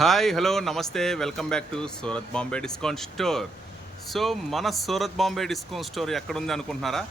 Hi hello నమస్తే welcome back to Surat Bombay discount store. So మన Surat Bombay discount store ఎక్కడుంది అనుకుంటున్నారా?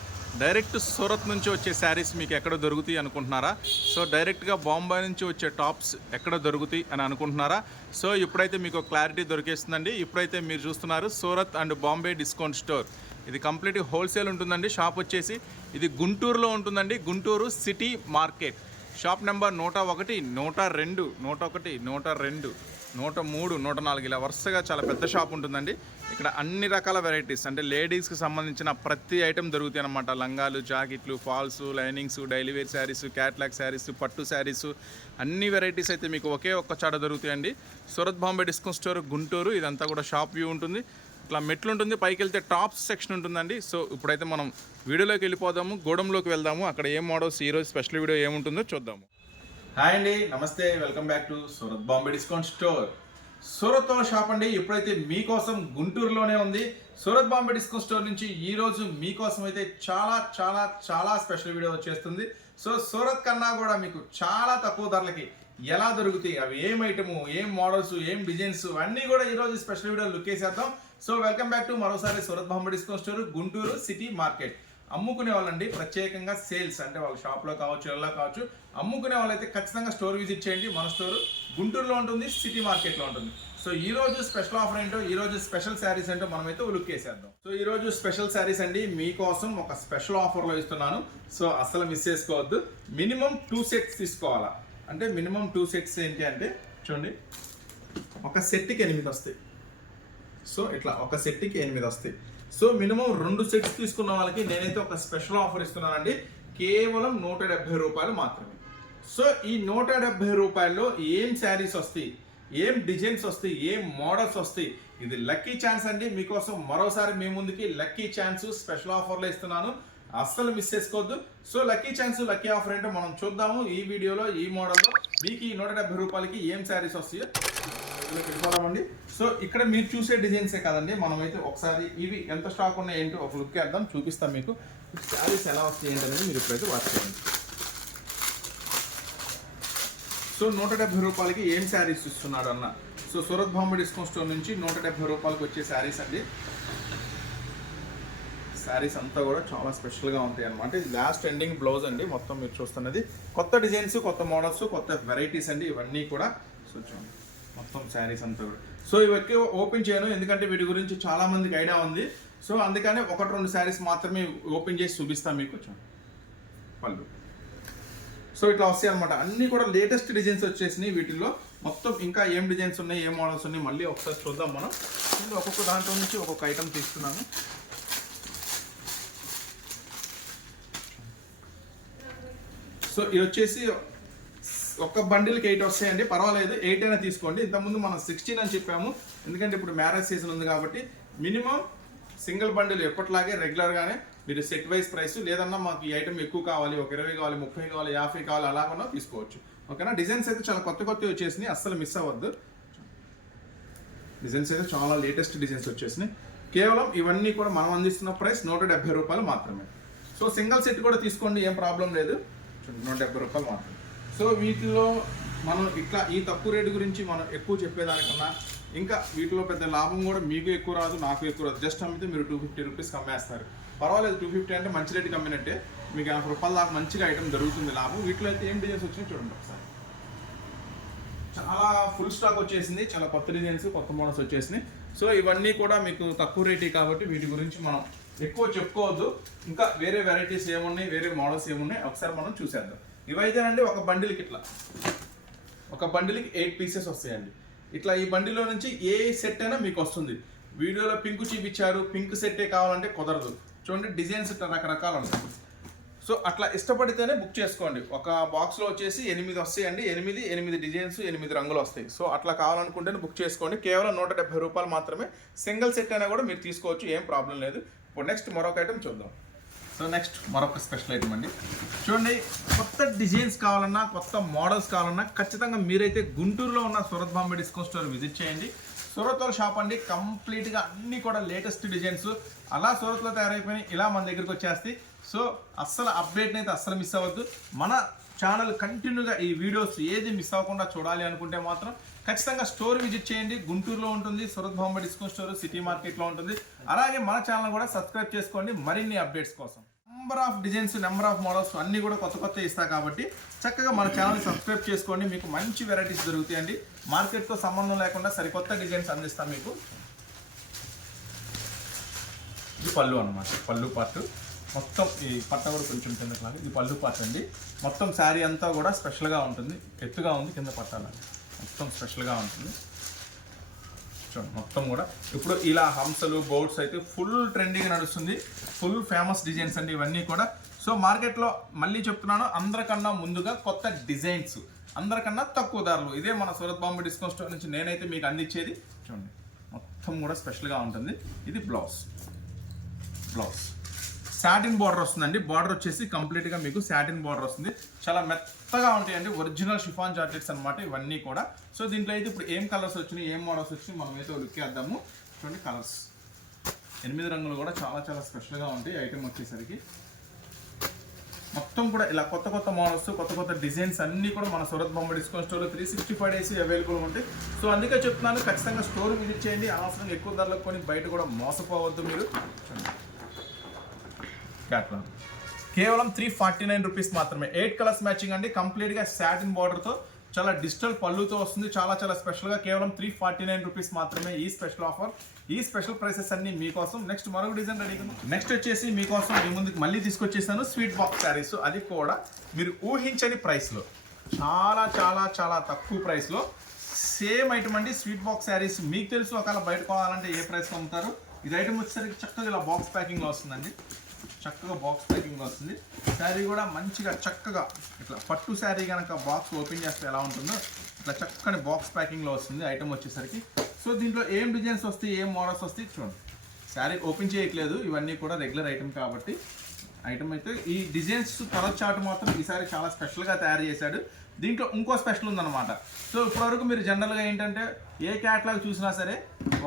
డైరెక్ట్ సూరత్ నుంచి వచ్చే శారీస్ మీకు ఎక్కడ దొరుకుతాయి అనుకుంటున్నారా? సో డైరెక్ట్గా బాంబే నుంచి వచ్చే టాప్స్ ఎక్కడ దొరుకుతాయి అని అనుకుంటున్నారా? సో ఇప్పుడైతే మీకు క్లారిటీ దొరికేస్తుందండి. ఇప్పుడైతే మీరు చూస్తున్నారు Surat and Bombay discount store. ఇది కంప్లీట్ హోల్సేల్ ఉంటుందండి. షాప్ వచ్చేసి ఇది గుంటూరులో ఉంటుందండి. Guntur city market. Shop number 101, 102, 101, 102, 103, 104 ఇలా వరుసగా చాలా పెద్ద షాప్ ఉంటుందండి. ఇక్కడ అన్ని రకాల వెరైటీస్ అంటే లేడీస్కి సంబంధించిన ప్రతి ఐటెం దొరుకుతాయి అన్నమాట. లంగాలు, జాకెట్లు, falls, linings, daily wear sarees, catalogue sarees, పట్టు శారీస్, అన్ని వెరైటీస్ అయితే మీకు ఒకే ఒక్క చాట దొరుకుతాయండి. Surat Bombay discount store Guntur. ఇదంతా కూడా షాప్ వ్యూ ఉంటుంది. ఇట్లా మెట్లు ఉంటుంది, పైకి వెళ్తే టాప్స్ సెక్షన్ ఉంటుందండి. సో ఇప్పుడైతే మనం వీడియోలోకి వెళ్ళిపోదాము, గోడంలోకి వెళ్దాము. అక్కడ ఏం మోడల్స్ ఈరోజు స్పెషల్ వీడియో ఏముంటుందో చూద్దాము. హాయ్ అండి, నమస్తే, welcome back to Surat Bombay discount store. సూరత్లో షాప్ అండి. ఇప్పుడైతే మీకోసం గుంటూరులోనే ఉంది. సూరత్ బాంబే డిస్కౌంట్ స్టోర్ నుంచి ఈరోజు మీకోసం అయితే చాలా చాలా చాలా స్పెషల్ వీడియో వచ్చేస్తుంది. సో సూరత్ కన్నా కూడా మీకు చాలా తక్కువ ధరలకి ఎలా దొరుకుతాయి, అవి ఏం ఐటము, ఏం మోడల్స్, ఏం డిజైన్స్ అన్నీ కూడా ఈరోజు స్పెషల్ వీడియో లుక్ వేసేద్దాం. సో వెల్కమ్ బ్యాక్ టు మరోసారి Surat Bombay discount store Guntur city market. అమ్ముకునే వాళ్ళండి ప్రత్యేకంగా సేల్స్ అంటే వాళ్ళ షాప్లో కావచ్చు, ఎలా కావచ్చు, అమ్ముకునే వాళ్ళైతే ఖచ్చితంగా స్టోర్ విజిట్ చేయండి. మన స్టోర్ గుంటూరులో ఉంటుంది, సిటీ మార్కెట్లో ఉంటుంది. సో ఈ రోజు స్పెషల్ ఆఫర్ ఏంటో, ఈ రోజు స్పెషల్ శారీస్ ఏంటో మనమైతే లుక్ వేసేద్దాం. సో ఈ రోజు స్పెషల్ శారీస్ అండి మీకోసం ఒక స్పెషల్ ఆఫర్లో ఇస్తున్నాను. సో అసలు మిస్ చేసుకోవద్దు. మినిమం 2 సెట్స్ తీసుకోవాలా. అంటే మినిమం 2 సెట్స్ ఏంటి అంటే చూడండి, ఒక సెట్కి 8 వస్తాయి. సో ఇట్లా ఒక సెట్కి 8 వస్తాయి. సో మినిమం 2 సెట్స్ తీసుకున్న వాళ్ళకి నేనైతే ఒక స్పెషల్ ఆఫర్ ఇస్తున్నానండి. కేవలం 170 రూపాయలు మాత్రమే. సో ఈ 170 రూపాయల్లో ఏం శారీస్ వస్తాయి, ఏం డిజైన్స్ వస్తాయి, ఏం మోడల్స్ వస్తాయి, ఇది లక్కీ ఛాన్స్ అండి. మీకోసం మరోసారి మీ ముందుకి లక్కీ ఛాన్స్ స్పెషల్ ఆఫర్లో ఇస్తున్నాను. అస్సలు మిస్ చేసుకోవద్దు. So lucky chance, lucky offer ఏంటో మనం చూద్దాము ఈ వీడియోలో. ఈ మోడల్లో మీకు ఈ 170 రూపాయలకి ఏం శారీస్ వస్తాయో వెళ్ళిపోదామండి. సో ఇక్కడ మీరు చూసే డిజైన్సే కదండి, మనమైతే ఒకసారి ఇవి ఎంత స్టాక్ ఉన్నాయి ఏంటో ఒక లుక్ వేద్దాం, చూపిస్తాం మీకు. శారీస్ ఎలా వస్తాయి ఏంటనేది మీరు ఇప్పుడైతే వాచ్ చేయండి. సో 170 రూపాయలకి ఏం శారీస్ ఇస్తున్నాడు అన్న. So Surat Bombay discount store నుంచి 170 రూపాయలకి వచ్చే శారీస్ అండి. శారీస్ అంతా కూడా చాలా స్పెషల్గా ఉంటాయి అనమాట. ఇది లాస్ట్ ఎండింగ్ బ్లౌజ్ అండి. మొత్తం మీరు చూస్తున్నది కొత్త డిజైన్స్, కొత్త మోడల్స్, కొత్త వెరైటీస్ అండి ఇవన్నీ కూడా. సో చూడండి మొత్తం శారీస్ అంతా కూడా. సో ఇవి ఎక్కువ ఓపెన్ చేయను, ఎందుకంటే వీటి గురించి చాలా మందికి ఐడియా ఉంది. సో అందుకనే 1-2 శారీస్ మాత్రమే ఓపెన్ చేసి చూపిస్తాను మీకు. చూడండి పళ్ళు. సో ఇట్లా వస్తాయి అనమాట. అన్నీ కూడా లేటెస్ట్ డిజైన్స్ వచ్చేసినాయి వీటిల్లో. మొత్తం ఇంకా ఏం డిజైన్స్ ఉన్నాయి, ఏం మోడల్స్ ఉన్నాయి మళ్ళీ ఒకసారి చూద్దాం మనం. నేను ఒక్కొక్క దాంట్లో నుంచి ఒక్కొక్క ఐటమ్ తీసుకున్నాను. సో ఇది వచ్చేసి ఒక బండిల్కి 8 వస్తాయండి. పర్వాలేదు, 8 అయినా తీసుకోండి. ఇంతకుముందు మనం 16 అని చెప్పాము, ఎందుకంటే ఇప్పుడు మ్యారేజ్ సీజన్ ఉంది కాబట్టి. మినిమం సింగిల్ బండిల్ ఎప్పటిలాగే రెగ్యులర్గానే మీరు సెట్ వైజ్ ప్రైస్, లేదన్నా మాకు ఈ ఐటమ్ ఎక్కువ కావాలి, ఒక 20 కావాలి, 30 కావాలి, 50 కావాలి, అలాగన్నా తీసుకోవచ్చు. ఓకేనా. డిజైన్స్ అయితే చాలా కొత్త కొత్తవి వచ్చేసినాయి, అస్సలు మిస్ అవ్వద్దు. డిజైన్స్ అయితే చాలా లేటెస్ట్ డిజైన్స్ వచ్చేసినాయి. కేవలం ఇవన్నీ కూడా మనం అందిస్తున్న ప్రైస్ 170 రూపాయలు మాత్రమే. సో సింగిల్ సెట్ కూడా తీసుకోండి, ఏం ప్రాబ్లం లేదు. 170 రూపాయలు మాత్రమే. సో వీటిలో మనం ఇట్లా ఈ తక్కువ రేటు గురించి మనం ఎక్కువ చెప్పేదానికన్నా ఇంకా వీటిలో పెద్ద లాభం కూడా మీకు ఎక్కువ రాదు, నాకు ఎక్కువ రాదు. జస్ట్ అమ్మితే మీరు 250 రూపీస్ అమ్మేస్తారు. పర్వాలేదు, 250 అంటే మంచి రేటుకి అమ్మినట్టే. మీకు 50 రూపాయల దాకా మంచిగా ఐటమ్ దొరుకుతుంది లాభం. వీటిలో అయితే ఏం డిజైన్స్ వచ్చినాయి చూడండి ఒకసారి. చాలా ఫుల్ స్టాక్ వచ్చేసింది, చాలా కొత్త డిజైన్స్, కొత్త మోడల్స్ వచ్చేసినాయి. సో ఇవన్నీ కూడా మీకు తక్కువ రేటే కాబట్టి వీటి గురించి మనం ఎక్కువ చెప్పుకోవద్దు. ఇంకా వేరే వెరైటీస్ ఏమున్నాయి, వేరే మోడల్స్ ఏమున్నాయి ఒకసారి మనం చూసేద్దాం. ఇవైతేనండి ఒక బండిల్కి ఇట్లా ఒక బండిల్కి 8 పీసెస్ వస్తాయండి. ఇట్లా ఈ బండిలో నుంచి ఏ సెట్ అయినా మీకు వస్తుంది. వీడియోలో పింక్ చూపించారు, పింక్ సెట్టే కావాలంటే కుదరదు. చూడండి డిజైన్స్ రకరకాలు ఉంటాయి. సో అట్లా ఇష్టపడితేనే బుక్ చేసుకోండి. ఒక బాక్స్లో వచ్చేసి 8 వస్తాయండి. 8 డిజైన్స్, 8 రంగులు వస్తాయి. సో అట్లా కావాలనుకుంటేనే బుక్ చేసుకోండి. కేవలం 170 రూపాయలు మాత్రమే. సింగిల్ సెట్ అయినా కూడా మీరు తీసుకోవచ్చు, ఏం ప్రాబ్లం లేదు. ఇప్పుడు నెక్స్ట్ మరొక ఐటమ్ చూద్దాం. సో నెక్స్ట్ మరొక స్పెషల్ ఐటమ్ అండి. చూడండి, కొత్త డిజైన్స్ కావాలన్నా, కొత్త మోడల్స్ కావాలన్నా ఖచ్చితంగా మీరైతే గుంటూరులో ఉన్న Surat Bombay discount store visit చేయండి. సూరత్లో షాప్ అండి. కంప్లీట్గా అన్నీ కూడా లేటెస్ట్ డిజైన్స్ అలా సూరత్లో తయారైపోయినాయి, ఇలా మన దగ్గరికి వచ్చేస్తాయి. సో అస్సలు అప్డేట్ని అయితే అస్సలు మిస్ అవ్వద్దు. మన ఛానల్ కంటిన్యూగా ఈ వీడియోస్ ఏది మిస్ అవ్వకుండా చూడాలి అనుకుంటే మాత్రం ఖచ్చితంగా స్టోర్ విజిట్ చేయండి. గుంటూరులో ఉంటుంది, Surat Bombay discount store city మార్కెట్లో ఉంటుంది. అలాగే మన ఛానల్ కూడా సబ్స్క్రైబ్ చేసుకోండి మరిన్ని అప్డేట్స్ కోసం. Number of designs, number of models అన్నీ కూడా కొత్త ఇస్తా కాబట్టి చక్కగా మన ఛానల్ సబ్స్క్రైబ్ చేసుకోండి. మీకు మంచి వెరైటీస్ దొరుకుతాయండి. మార్కెట్తో సంబంధం లేకుండా సరికొత్త డిజైన్స్ అందిస్తాం మీకు. ఇది పళ్ళు అన్నమాట, పళ్ళు పార్ట్ మొత్తం. ఈ పట్ట కూడా కొంచెం కింద క్లాస్. ఇది పళ్ళు పార్ట్ అండి. మొత్తం శారీ అంతా కూడా స్పెషల్గా ఉంటుంది. ఎత్తుగా ఉంది, కింద పట్టాల మొత్తం స్పెషల్గా ఉంటుంది. చూడండి మొత్తం కూడా ఇప్పుడు ఇలా హంసలు బోర్డ్స్ అయితే ఫుల్ ట్రెండింగ్ నడుస్తుంది. ఫుల్ ఫేమస్ డిజైన్స్ అండి ఇవన్నీ కూడా. సో మార్కెట్లో మళ్ళీ చెప్తున్నాను, అందరికన్నా ముందుగా కొత్త డిజైన్స్, అందరికన్నా తక్కువ ధరలు. ఇదే మన సూరత్ బాంబే డిస్కౌంట్ స్టోర్ నుంచి నేనైతే మీకు అందించేది. చూడండి మొత్తం కూడా స్పెషల్గా ఉంటుంది. ఇది బ్లౌజ్ సాటిన్ బార్డర్ వస్తుందండి. బార్డర్ వచ్చేసి కంప్లీట్గా మీకు సాటిన్ బార్డర్ వస్తుంది. చాలా మెత్తగా ఉంటాయండి, ఒరిజినల్ షిఫాన్ జాకెట్స్ అనమాట ఇవన్నీ కూడా. సో దీంట్లో అయితే ఇప్పుడు ఏం కలర్స్ వచ్చినాయి, ఏం మోడల్స్ వచ్చినాయి మనం అయితే లుక్కేద్దాము. చూడండి కలర్స్ 8 రంగులు కూడా చాలా స్పెషల్గా ఉంటాయి. ఐటమ్ వచ్చేసరికి మొత్తం కూడా ఇలా కొత్త మోడల్స్, కొత్త డిజైన్స్ అన్నీ కూడా మన సూరత్ బాంబే డిస్కౌంట్ స్టోర్లో 365 డేస్ అవైలబుల్ ఉంటాయి. సో అందుకే చెప్తున్నాను, ఖచ్చితంగా స్టోర్ విజిట్ చేయండి. అనవసరంగా ఎక్కువ ధరలకు కొని బయట కూడా మోసపోవద్దు మీరు. క్యాట్లాగ్ కేవలం 349 రూపీస్ మాత్రమే. 8 కలర్స్ మ్యాచింగ్ అండి. కంప్లీట్గా సాటిన్ బార్డర్తో చాలా డిజిటల్ పళ్ళుతో వస్తుంది. చాలా స్పెషల్గా కేవలం 349 రూపీస్ మాత్రమే ఈ స్పెషల్ ఆఫర్. ఈ స్పెషల్ ప్రైసెస్ అన్ని మీకోసం. నెక్స్ట్ మరొక డిజైన్ రెడీగా. నెక్స్ట్ వచ్చేసి మీకోసం మీ ముందుకు మళ్ళీ తీసుకొచ్చేసాను స్వీట్ బాక్స్ శారీస్. అది కూడా మీరు ఊహించని ప్రైస్లో, చాలా తక్కువ ప్రైస్లో సేమ్ ఐటమ్ అండి. స్వీట్ బాక్స్ శారీస్ మీకు తెలుసు, ఒకవేళ బయట కొనాలంటే ఏ ప్రైస్కి అమ్ముతారు. ఇది ఐటమ్ వచ్చేసరికి చక్కగా ఇలా బాక్స్ ప్యాకింగ్లో వస్తుందండి. చక్కగా బాక్స్ ప్యాకింగ్ వస్తుంది. శారీ కూడా మంచిగా చక్కగా ఇట్లా పట్టు శారీ కనుక బాక్స్ ఓపెన్ చేస్తే ఎలా ఉంటుందో ఇట్లా చక్కని బాక్స్ ప్యాకింగ్లో వస్తుంది ఐటమ్ వచ్చేసరికి. సో దీంట్లో ఏం డిజైన్స్ వస్తాయి, ఏం మోడల్స్ వస్తాయి చూడండి. శారీ ఓపెన్ చేయట్లేదు, ఇవన్నీ కూడా రెగ్యులర్ ఐటమ్ కాబట్టి. ఐటమ్ అయితే ఈ డిజైన్స్ కలర్ చార్ట్ మాత్రం ఈసారి చాలా స్పెషల్గా తయారు చేశాడు. దీంట్లో ఇంకో స్పెషల్ ఉందన్నమాట. సో ఇప్పటివరకు మీరు జనరల్గా ఏంటంటే ఏ క్యాట్లాగ్ చూసినా సరే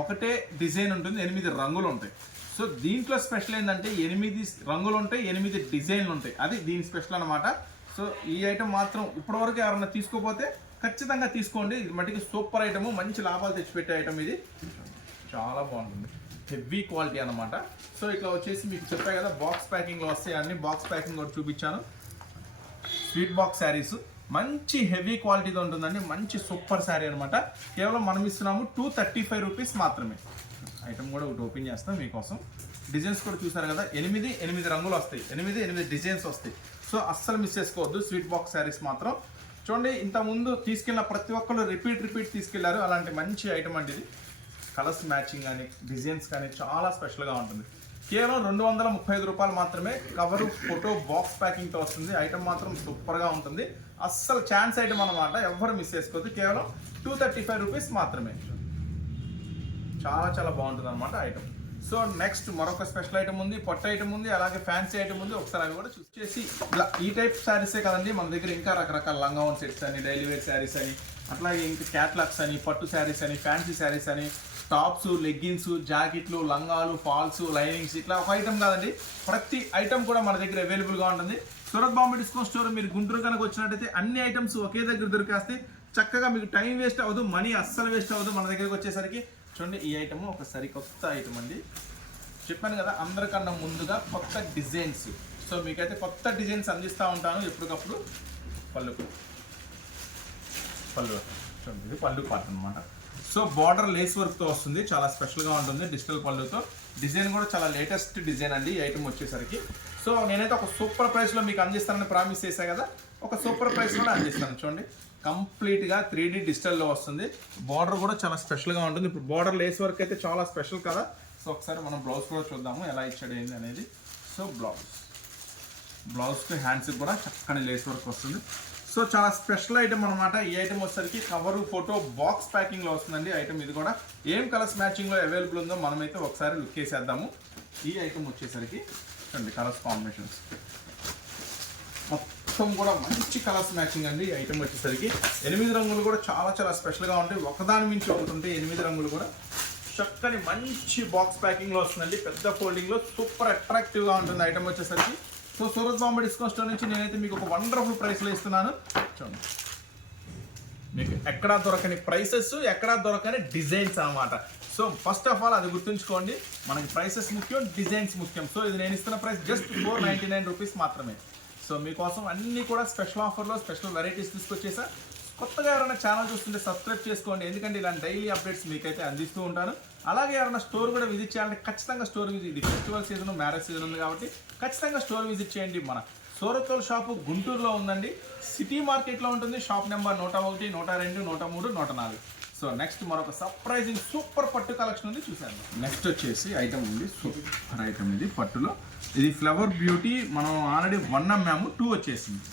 ఒకటే డిజైన్ ఉంటుంది, 8 రంగులు ఉంటాయి. సో దీంట్లో స్పెషల్ ఏంటంటే 8 రంగులు ఉంటాయి, 8 డిజైన్లు ఉంటాయి. అది దీని స్పెషల్ అనమాట. సో ఈ ఐటమ్ మాత్రం ఇప్పటివరకు ఎవరైనా తీసుకోపోతే ఖచ్చితంగా తీసుకోండి. ఇది మటుకి సూపర్ ఐటమ్, మంచి లాభాలు తెచ్చిపెట్టే ఐటమ్. ఇది చాలా బాగుంటుంది, హెవీ క్వాలిటీ అనమాట. సో ఇట్లా వచ్చేసి మీకు చెప్పాయి కదా బాక్స్ ప్యాకింగ్లో వస్తాయి అన్ని. బాక్స్ ప్యాకింగ్ కూడా చూపించాను. స్వీట్ బాక్స్ శారీస్ మంచి హెవీ క్వాలిటీతో ఉంటుందండి. మంచి సూపర్ శారీ అనమాట. కేవలం మనం ఇస్తున్నాము 235 రూపీస్ మాత్రమే. ఐటమ్ కూడా ఒకటి ఓపెన్ చేస్తాం మీకోసం. డిజైన్స్ కూడా చూసారు కదా, 8 రంగులు వస్తాయి, 8 డిజైన్స్ వస్తాయి. సో అస్సలు మిస్ చేసుకోవద్దు స్వీట్ బాక్స్ శారీస్ మాత్రం. చూడండి ఇంతకుముందు తీసుకెళ్ళిన ప్రతి ఒక్కరు రిపీట్ తీసుకెళ్లారు. అలాంటి మంచి ఐటమ్ అండి ఇది. కలర్స్ మ్యాచింగ్ కానీ డిజైన్స్ కానీ చాలా స్పెషల్గా ఉంటుంది. కేవలం 235 రూపాయలు మాత్రమే. కవరు ఫోటో బాక్స్ ప్యాకింగ్తో వస్తుంది. ఐటమ్ మాత్రం సూపర్గా ఉంటుంది. అస్సలు ఛాన్స్ ఐటమ్ అనమాట, ఎవ్వరు మిస్ చేసుకోవద్దు. కేవలం 235 రూపీస్ మాత్రమే. చాలా బాగుంటుంది అనమాట ఐటమ్. సో నెక్స్ట్ మరొక స్పెషల్ ఐటమ్ ఉంది, పట్టు ఐటమ్ ఉంది, అలాగే ఫ్యాన్సీ ఐటమ్ ఉంది. ఒకసారి అవి కూడా చూసేసి ఇలా ఈ టైప్ శారీసే కదండి మన దగ్గర ఇంకా రకరకాల లంగావన్ సెట్స్ అని, డైలీ వేర్ శారీస్ అని, అట్లాగే ఇంకా క్యాట్లాగ్స్ అని, పట్టు శారీస్ అని, ఫ్యాన్సీ శారీస్ అని, టాప్స్, లెగ్గిన్స్, జాకెట్లు, లంగాలు, ఫాల్స్, లైనింగ్స్, ఇట్లా ఒక ఐటమ్ కాదండి, ప్రతి ఐటమ్ కూడా మన దగ్గర అవైలబుల్గా ఉంటుంది. సూరత్ బాంబే డిస్కౌంట్ స్టోర్ మీరు గుంటూరు కనుక వచ్చినట్టయితే అన్ని ఐటమ్స్ ఒకే దగ్గర దొరికేస్తాయి. చక్కగా మీకు టైం వేస్ట్ అవ్వదు, మనీ అస్సలు వేస్ట్ అవ్వదు మన దగ్గరికి వచ్చేసరికి. చూడండి ఈ ఐటమ్ ఒక సరికొత్త ఐటమ్ అండి. చెప్పాను కదా అందరికన్నా ముందుగా కొత్త డిజైన్స్. సో మీకైతే కొత్త డిజైన్స్ అందిస్తూ ఉంటాను ఎప్పటికప్పుడు. పళ్ళు చూడండి, ఇది పళ్ళు పార్ట్ అనమాట. సో బార్డర్ లేస్ వర్క్తో వస్తుంది, చాలా స్పెషల్గా ఉంటుంది. డిజిటల్ పళ్ళుతో డిజైన్ కూడా చాలా లేటెస్ట్ డిజైన్ అండి ఈ ఐటమ్ వచ్చేసరికి. సో నేనైతే ఒక సూపర్ ప్రైస్లో మీకు అందిస్తానని ప్రామిస్ చేశాను కదా, ఒక సూపర్ ప్రైస్ కూడా అందిస్తాను. చూడండి కంప్లీట్గా 3D డిజిటల్లో వస్తుంది. బార్డర్ కూడా చాలా స్పెషల్గా ఉంటుంది. ఇప్పుడు బార్డర్ లేస్ వర్క్ అయితే చాలా స్పెషల్ కదా. సో ఒకసారి మనం బ్లౌజ్ కూడా చూద్దాము ఎలా ఇచ్చాడు ఏంటి అనేది. సో బ్లౌజ్కి హ్యాండ్స్కి కూడా చక్కని లేస్ వర్క్ వస్తుంది. సో చాలా స్పెషల్ ఐటమ్ అనమాట. ఈ ఐటమ్ వచ్చేసరికి కవరు ఫోటో బాక్స్ ప్యాకింగ్లో వస్తుందండి ఐటమ్. ఇది కూడా ఏం కలర్స్ మ్యాచింగ్లో అవైలబుల్ ఉందో మనమైతే ఒకసారి లుక్ వేసేద్దాము. ఈ ఐటమ్ వచ్చేసరికి చూడండి కలర్స్ కాంబినేషన్స్ మొత్తం కూడా మంచి కలర్స్ మ్యాచింగ్ అండి. ఈ ఐటమ్ వచ్చేసరికి 8 రంగులు కూడా చాలా స్పెషల్గా ఉంటాయి. ఒకదాని మించి ఒకటి ఉంటాయి 8 రంగులు కూడా. చక్కని మంచి బాక్స్ ప్యాకింగ్లో వస్తుందండి, పెద్ద ఫోల్డింగ్లో సూపర్ అట్రాక్టివ్గా ఉంటుంది ఐటమ్ వచ్చేసరికి. So Surat Bombay discount store నుంచి నేనైతే మీకు ఒక వండర్ఫుల్ ప్రైస్లో ఇస్తున్నాను. చూడండి, మీకు ఎక్కడా దొరకని ప్రైసెస్, ఎక్కడా దొరకని డిజైన్స్ అన్నమాట. సో ఫస్ట్ ఆఫ్ ఆల్ అది గుర్తుంచుకోండి, మనకి ప్రైసెస్ ముఖ్యం, డిజైన్స్ ముఖ్యం. సో ఇది నేను ఇస్తున్న ప్రైస్ జస్ట్ 499 రూపీస్ మాత్రమే. సో మీకోసం అన్నీ కూడా స్పెషల్ ఆఫర్లో స్పెషల్ వెరైటీస్ తీసుకొచ్చేసా. కొత్తగా ఎవరైనా ఛానల్ చూస్తుంటే సబ్స్క్రైబ్ చేసుకోండి, ఎందుకంటే ఇలాంటి డైలీ అప్డేట్స్ మీకైతే అందిస్తూ ఉంటాను. అలాగే ఎవరైనా స్టోర్ కూడా విజిట్ చేయాలంటే ఖచ్చితంగా స్టోర్ విజిట్, ఇది ఫెస్టివల్ సీజన్, మ్యారేజ్ సీజన్ ఉంది కాబట్టి ఖచ్చితంగా స్టోర్ విజిట్ చేయండి. మన సూరత్ వాళ్ళ షాపు గుంటూరులో ఉందండి, సిటీ మార్కెట్లో ఉంటుంది. Shop number 101, 102, 103, 104. సో నెక్స్ట్ మరొక సర్ప్రైజింగ్ సూపర్ పట్టు కలెక్షన్ ఉంది, చూసాను. నెక్స్ట్ వచ్చేసి ఐటమ్ ఉంది, సూపర్ ఐటమ్ ఇది పట్టులో. ఇది ఫ్లవర్ బ్యూటీ, మనం ఆల్రెడీ 1 అమ్మాము, 2 వచ్చేసింది.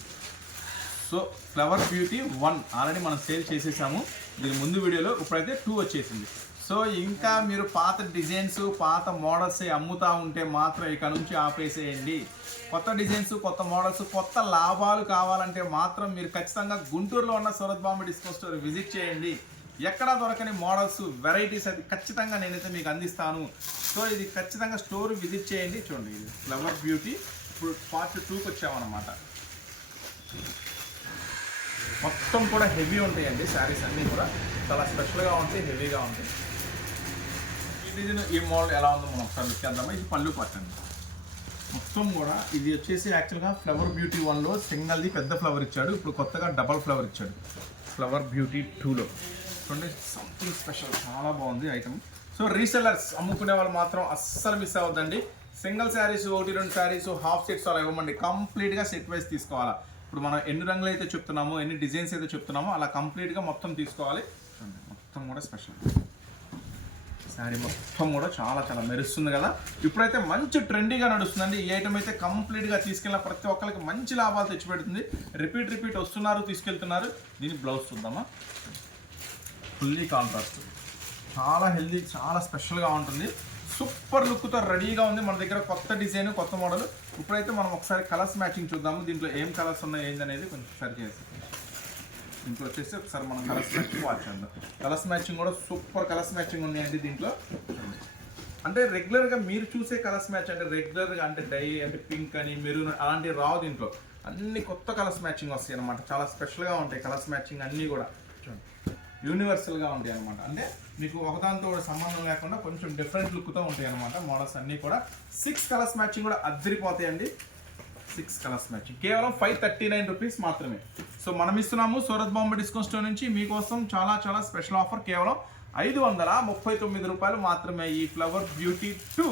సో ఫ్లవర్ బ్యూటీ 1 ఆల్రెడీ మనం సేల్ చేసేసాము దీని ముందు వీడియోలో, ఇప్పుడైతే 2 వచ్చేసింది. సో ఇంకా మీరు పాత డిజైన్స్, పాత మోడల్స్ అమ్ముతూ ఉంటే మాత్రం ఇక నుంచి ఆపేసేయండి. కొత్త డిజైన్స్, కొత్త మోడల్స్, కొత్త లాభాలు కావాలంటే మాత్రం మీరు ఖచ్చితంగా గుంటూరులో ఉన్న Surat Bombay discount store visit చేయండి. ఎక్కడా దొరకని మోడల్స్, వెరైటీస్ అది ఖచ్చితంగా నేనైతే మీకు అందిస్తాను. సో ఇది ఖచ్చితంగా స్టోర్ విజిట్ చేయండి. చూడండి, ఇది ఫ్లవర్ బ్యూటీ, ఇప్పుడు పార్ట్ 2కి వచ్చామన్నమాట. మొత్తం కూడా హెవీ ఉంటాయండి శారీస్ అన్నీ కూడా, చాలా స్పెషల్గా ఉంటాయి, హెవీగా ఉంటాయి. ఈ డిజైన్, ఈ మోడల్ ఎలా ఉందో మనం ఒకసారి చూద్దామా. ఇది పళ్ళు పట్టండి మొత్తం కూడా. ఇది వచ్చేసి యాక్చువల్గా ఫ్లవర్ బ్యూటీ 1లో సింగల్ది పెద్ద ఫ్లవర్ ఇచ్చాడు, ఇప్పుడు కొత్తగా డబల్ ఫ్లవర్ ఇచ్చాడు ఫ్లవర్ బ్యూటీ 2లో. చూడండి, సంథింగ్ స్పెషల్, చాలా బాగుంది ఐటమ్. సో రీసెల్లర్స్ అమ్ముకునే వాళ్ళు మాత్రం అస్సలు మిస్ అవ్వద్దండి. Single saris, 1-2 saris, half sets అలా ఇవ్వమండి, కంప్లీట్గా సెట్ వైజ్ తీసుకోవాలా. ఇప్పుడు మనం ఎన్ని రంగులు అయితే చెప్తున్నామో, ఎన్ని డిజైన్స్ అయితే చెప్తున్నామో అలా కంప్లీట్గా మొత్తం తీసుకోవాలి. చూడండి, మొత్తం కూడా స్పెషల్ శారీ, మొత్తం కూడా చాలా చాలా మెరుస్తుంది కదా. ఇప్పుడైతే మంచి ట్రెండీగా నడుస్తుందండి ఈ ఐటమ్ అయితే. కంప్లీట్గా తీసుకెళ్ళిన ప్రతి ఒక్కరికి మంచి లాభాలు తెచ్చిపెడుతుంది. రిపీట్ వస్తున్నారు, తీసుకెళ్తున్నారు. దీని బ్లౌజ్ చూద్దామా. ఫుల్లీ కాంట్రాస్ట్, చాలా హెల్దీ, చాలా స్పెషల్గా ఉంటుంది. సూపర్ లుక్తో రెడీగా ఉంది మన దగ్గర. కొత్త డిజైన్, కొత్త మోడల్. ఇప్పుడైతే మనం ఒకసారి కలర్స్ మ్యాచింగ్ చూద్దాము. దీంట్లో ఏం కలర్స్ ఉన్నాయి ఏందనేది కొంచెం సరి చేసి దీంట్లో వచ్చేసి ఒకసారి మనం కలర్స్ మ్యాచింగ్ వాచ్ చేద్దాం. కలర్స్ మ్యాచింగ్ కూడా సూపర్ కలర్స్ మ్యాచింగ్ ఉన్నాయండి దీంట్లో. అంటే రెగ్యులర్గా మీరు చూసే కలర్స్ మ్యాచ్, అంటే రెగ్యులర్గా అంటే డై అంటే పింక్ అని, మెరూన్ అలాంటివి రావు దీంట్లో. అన్ని కొత్త కలర్స్ మ్యాచింగ్ వస్తాయి అనమాట. చాలా స్పెషల్గా ఉంటాయి కలర్స్ మ్యాచింగ్ అన్నీ కూడా. చూడండి, యూనివర్సల్గా ఉంటాయి అనమాట. అంటే మీకు ఒకదాంతో కూడా సంబంధం లేకుండా కొంచెం డిఫరెంట్ లుక్తో ఉంటాయి అనమాట మోడల్స్ అన్నీ కూడా. 6 కలర్స్ మ్యాచింగ్ కూడా అద్దరిపోతాయండి. 6 కలర్స్ మ్యాచింగ్ కేవలం 539 రూపీస్ మాత్రమే. సో మనం ఇస్తున్నాము సూరత్ బాంబే డిస్కౌంట్ స్టోర్ నుంచి మీకోసం చాలా చాలా స్పెషల్ ఆఫర్, కేవలం 539 రూపాయలు మాత్రమే ఈ ఫ్లవర్ బ్యూటీ 2.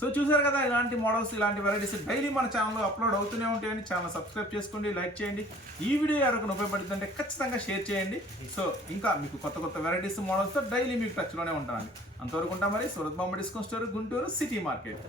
సో చూసారు కదా, ఇలాంటి మోడల్స్, ఇలాంటి వెరైటీస్ డైలీ మన ఛానల్లో అప్లోడ్ అవుతూనే ఉంటాయని. ఛానల్ సబ్స్క్రైబ్ చేసుకోండి, లైక్ చేయండి. ఈ వీడియో ఎవరికి ఉపయోగపడుతుందంటే ఖచ్చితంగా షేర్ చేయండి. సో ఇంకా మీకు కొత్త వెరైటీస్, మోడల్స్తో డైలీ మీకు టచ్లోనే ఉంటానండి. అంతవరకు ఉంటాం మరి. Surat Bombay discount store, Guntur city market.